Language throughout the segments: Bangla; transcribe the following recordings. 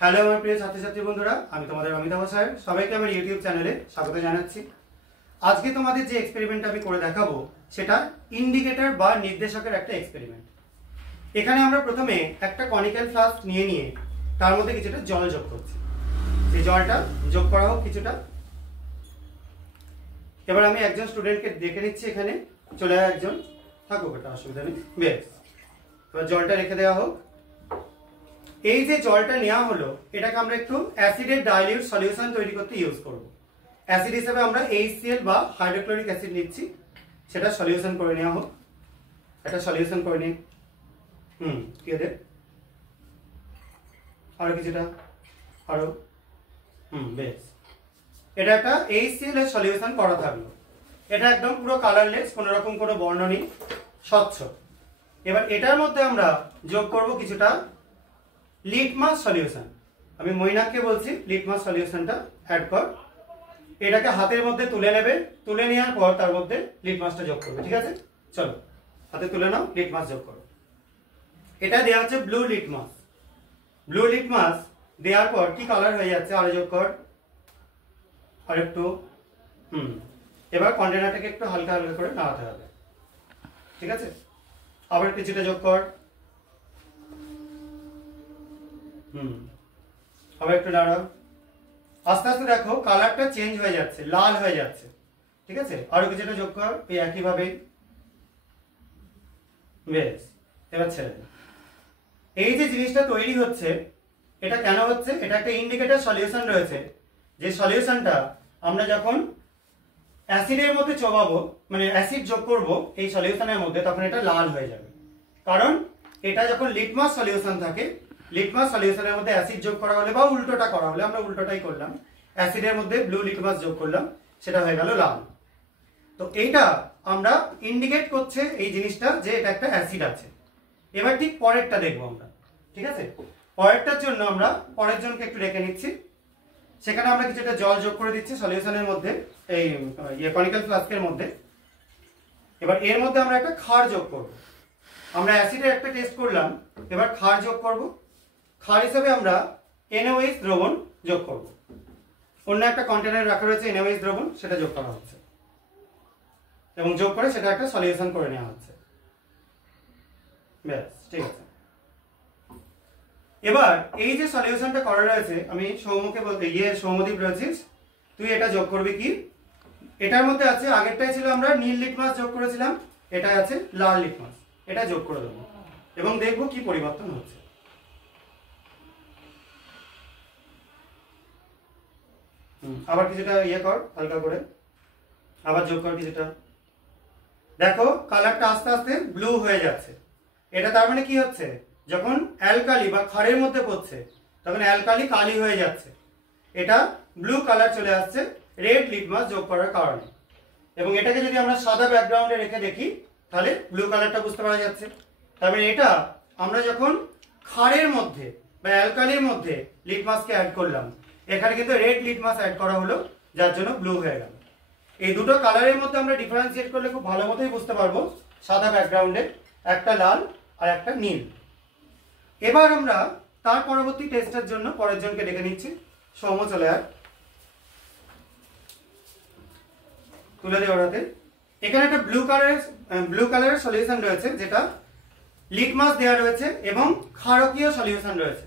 হ্যালো আমার প্রিয় ছাত্রছাত্রী বন্ধুরা, আমি তোমাদের অমিতাভ স্যার। সবাইকে আমার ইউটিউব চ্যানেলে স্বাগত জানাচ্ছি। আজকে তোমাদের যে এক্সপেরিমেন্ট আমি করে দেখাবো সেটা ইন্ডিকেটর বা নির্দেশকের একটা এক্সপেরিমেন্ট। এখানে আমরা প্রথমে একটা কনিক্যাল ফ্লাস্ক নিয়ে তার মধ্যে কিছুটা জল যোগ করছি। সেই জলটা যোগ করা হোক কিছুটা। এবার আমি একজন স্টুডেন্টকে ডেকে নিচ্ছি, এখানে চলে যায় একজন, থাকুক, এটা অসুবিধা নেই, বেশ। এবার জলটা রেখে দেওয়া হোক। এই যে জলটা নেওয়া হলো, এটাকে আমরা একটু অ্যাসিডের ডাইলিউট সলিউশন তৈরি করতে ইউজ করব। অ্যাসিড হিসেবে আমরা HCl বা হাইড্রোক্লোরিক অ্যাসিড নিচ্ছি, সেটা সলিউশন করে নেওয়া হোক। একটা সলিউশন করে নিই। কি দে আরো কিছুটা, আরো, বেশ। এটা একটা HCl এর সলিউশন করা থাকলো। এটা একদম পুরো কালারলেস, কোনো রকম কোনো বর্ণ নেই, স্বচ্ছ। এবার এটার মধ্যে আমরা যোগ করব কিছুটা লিটমাস সলিউশন। আমি মৈনাককে বলছি লিটমাস সলিউশনটা অ্যাড কর। এটাকে হাতের মধ্যে তুলে নেবে, তুলে নেওয়ার পর তার মধ্যে লিটমাসটা যোগ করবে। ঠিক আছে, চলো হাতে তুলে নাও, লিটমাস যোগ করো। এটা দেওয়া হচ্ছে ব্লু লিটমাস। ব্লু লিটমাস দেওয়ার পর কি কালার হয়ে যাচ্ছে, আরো যোগ কর, আর একটু। এবার কন্টেনারটাকে একটু হালকা হালকা করে নাড়াতে হবে। ঠিক আছে, আবার কিছুটা যোগ কর, আবার একটু নাড়াও। আস্তে আস্তে দেখো কালারটা চেঞ্জ হয়ে যাচ্ছে, লাল হয়ে যাচ্ছে। ঠিক আছে, আরো কিছুটা যোগ কর এই একই ভাবে, বেশ। এবার ছেড়ে দাও। এই যে জিনিসটা তৈরি হচ্ছে, এটা কেন হচ্ছে? এটা একটা ইন্ডিকেটর সলিউশন রয়েছে, যে সলিউশনটা আমরা যখন অ্যাসিডের মধ্যে চোবাবো, মানে অ্যাসিড যোগ করব এই সলিউশনের মধ্যে, তখন এটা লাল হয়ে যাবে। কারণ এটা যখন লিটমাস সলিউশন থাকে, লিটমাস সলিউশনের মধ্যে অ্যাসিড যোগ করা হলে বা উল্টোটা করা হলে, আমরা উল্টোটাই করলাম, অ্যাসিডের মধ্যে ব্লু লিটমাস যোগ করলাম, সেটা হয়ে গেল লাল। তো এইটা আমরা ইন্ডিকেট করছে এই জিনিসটা যে এটা একটা অ্যাসিড আছে। এবার ঠিক পরেরটা দেখবো আমরা। ঠিক আছে, পরেরটার জন্য আমরা পরের জনকে একটু রেখে নিচ্ছি। সেখানে আমরা কিছুটা জল যোগ করে দিচ্ছি সলিউশনের মধ্যে, এই কনিক্যাল ফ্লাস্কের মধ্যে। এবার এর মধ্যে আমরা একটা ক্ষার যোগ করব। আমরা অ্যাসিডের একটা টেস্ট করলাম, এবার ক্ষার যোগ করব। ক্ষার হিসেবে আমরা NaOH দ্রবণ যোগ করব। অন্য একটা কন্টেনারে রাখা রয়েছে NaOH দ্রবণ, সেটা যোগ করা হচ্ছে এবং যোগ করে সেটা একটা সলিউশন করে নেওয়া হচ্ছে। ব্যাস, ঠিক আছে। এবার এই যে সলিউশনটা করা রয়েছে, আমি সৌম্যকে বলতে সৌম্যদীপ রয়েছিস, তুই এটা যোগ করবি কি? এটার মধ্যে আছে, আগেরটাই ছিল আমরা নীল লিটমাস যোগ করেছিলাম, এটা আছে লাল লিটমাস, এটা যোগ করে দেবো এবং দেখবো কি পরিবর্তন হচ্ছে। আবার কিছুটা কর হালকা করে, আবার যোগ কর কিছুটা। দেখো কালারটা আস্তে আস্তে ব্লু হয়ে যাচ্ছে। এটা তার মানে কি হচ্ছে, যখন অ্যালকালি বা ক্ষারের মধ্যে পড়ছে তখন অ্যালকালি কালি হয়ে যাচ্ছে। এটা ব্লু কালার চলে আসছে রেড লিটমাস যোগ করার কারণে। এবং এটাকে যদি আমরা সাদা ব্যাকগ্রাউন্ডে রেখে দেখি, তাহলে ব্লু কালারটা বুঝতে পারা যাচ্ছে। তার মানে এটা আমরা যখন ক্ষারের মধ্যে বা অ্যালকালির মধ্যে লিটমাসকে অ্যাড করলাম, এখানে কিন্তু রেড লিটমাস অ্যাড করা হলো, যার জন্য ব্লু হয়ে গেল। এই দুটো কালারের মধ্যে আমরা ডিফারেন্সিয়েট করলে খুব ভালো মতোই বুঝতে পারবো, সাদা ব্যাকগ্রাউন্ডে একটা লাল আর একটা নীল। এবার আমরা তার পরবর্তী টেস্টের জন্য পরের জনকে ডেকে নিচ্ছি। সৌম্য চলে আয়, তুলে দেওয়ার হাতে। এখানে একটা ব্লু কালারের সলিউশন রয়েছে, যেটা লিটমাস দেওয়া রয়েছে এবং ক্ষারকীয় সলিউশন রয়েছে।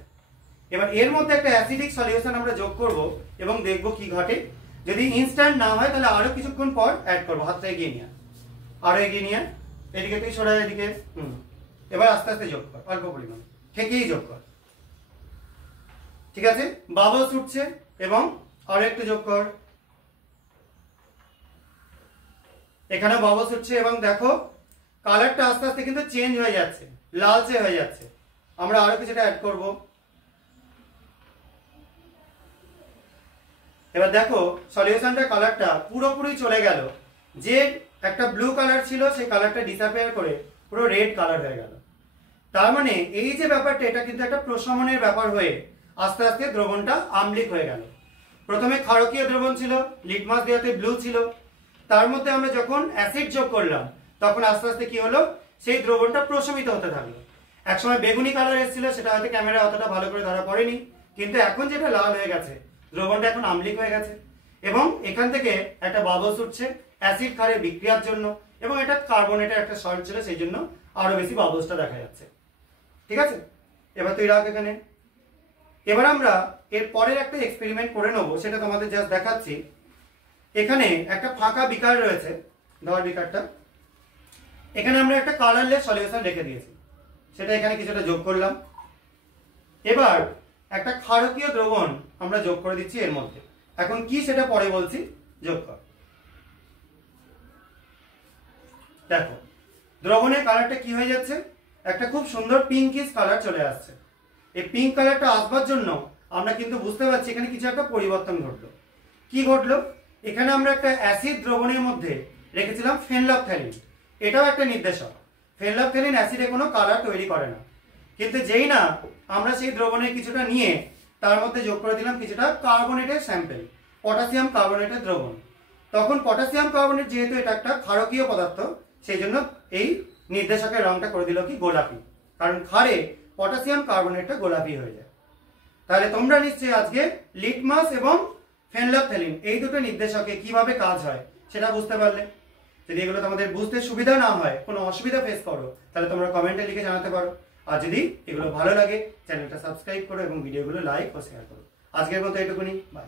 এবার এর মধ্যে একটা অ্যাসিডিক সলিউশন আমরা যোগ করব এবং দেখব কি ঘটে। যদি ইনস্ট্যান্ট না হয় তাহলে আরো কিছুক্ষণ পর অ্যাড করবো। হাতটা এগিয়ে নিয়ে, আরো এগিয়ে নিয়ে, এদিকে তুই সরা, এদিকে। এবার আস্তে আস্তে যোগ কর, অল্প পরিমাণ থেকেই যোগ কর। ঠিক আছে, বাবলস উঠছে এবং আরো একটু যোগ কর। এখানে বাবলস উঠছে এবং দেখো কালারটা আস্তে আস্তে কিন্তু চেঞ্জ হয়ে যাচ্ছে, লালচে হয়ে যাচ্ছে। আমরা আরো কিছুটা অ্যাড করব। এবার দেখো সলিউশনটার কালারটা পুরোপুরি চলে গেল। যে একটা ব্লু কালার ছিল সেই কালারটা ডিসঅ্যাপিয়ার করে পুরো রেড কালার হয়ে গেল। তার মানে এই যে ব্যাপারটা, এটা কিন্তু একটা প্রশমনের ব্যাপার হয়ে আস্তে আস্তে দ্রবণটা আম্লিক হয়ে গেল। প্রথমে ক্ষারকীয় দ্রবণ ছিল, লিটমাস দেওয়াতে ব্লু ছিল, তার মধ্যে আমরা যখন অ্যাসিড যোগ করলাম তখন আস্তে আস্তে কি হলো, সেই দ্রবণটা প্রশমিত হতে থাকলো। একসময় বেগুনি কালার এসেছিল, সেটা হয়তো ক্যামেরায় অতটা ভালো করে ধরা পড়েনি, কিন্তু এখন যেটা লাল হয়ে গেছে, দ্রবণটা এখন আম্লিক হয়ে গেছে এবং এখান থেকে একটা বাবলস উঠছে অ্যাসিড ক্ষারের বিক্রিয়ার জন্য, এবং এটা কার্বনেটের একটা সল্ট ছিল, সেই জন্য আরো বেশি বাবলসটা দেখা যাচ্ছে। ঠিক আছে, এবার তুই রাখ এখানে। এবার আমরা এর পরের একটা এক্সপেরিমেন্ট করে নেবো, সেটা তোমাদের জাস্ট দেখাচ্ছি। এখানে একটা ফাঁকা বিকার রয়েছে, ধর বিকারটা, এখানে আমরা একটা কালারলেস সলিউশন রেখে দিয়েছি, সেটা এখানে কিছুটা যোগ করলাম। এবার একটা ক্ষারকীয় দ্রবণ আমরা যোগ করে দিচ্ছি এর মধ্যে। এখন কি সেটা পরে বলছি, যোগ কর। দেখো দ্রবণের কালারটা কি হয়ে যাচ্ছে, একটা খুব সুন্দর পিঙ্কিশ কালার চলে আসছে। এই পিঙ্ক কালারটা আসবার জন্য আমরা কিন্তু বুঝতে পারছি এখানে কিছু একটা পরিবর্তন ঘটলো। কি ঘটলো, এখানে আমরা একটা অ্যাসিড দ্রবণের মধ্যে রেখেছিলাম ফেনলফথ্যালিন, এটাও একটা নির্দেশক। ফেনলফথ্যালিন অ্যাসিডে কোনো কালার তৈরি করে না, কিন্তু যেই না আমরা সেই দ্রবণের কিছুটা নিয়ে তার মধ্যে যোগ করে দিলাম কিছুটা কার্বনেটের স্যাম্পেল, পটাশিয়াম কার্বনেটের দ্রবণ, তখন পটাশিয়াম কার্বনেট যেহেতু এটা একটা ক্ষারকীয় পদার্থ, সেই জন্য এই নির্দেশকের রংটা করে দিল কি গোলাপি, কারণ ক্ষারে পটাশিয়াম কার্বনেটটা গোলাপি হয়ে যায়। তাহলে তোমরা নিশ্চয়ই আজকে লিটমাস এবং ফেনলফথ্যালিন এই দুটো নির্দেশকে কিভাবে কাজ হয় সেটা বুঝতে পারলে। যদি এগুলো তোমাদের বুঝতে সুবিধা না হয়, কোনো অসুবিধা ফেস করো, তাহলে তোমরা কমেন্টে লিখে জানাতে পারো। আর যদি এগুলো ভালো লাগে চ্যানেলটা সাবস্ক্রাইব করো এবং ভিডিওগুলো লাইক ও শেয়ার করো। আজকের মতো এটুকুনি, বাই।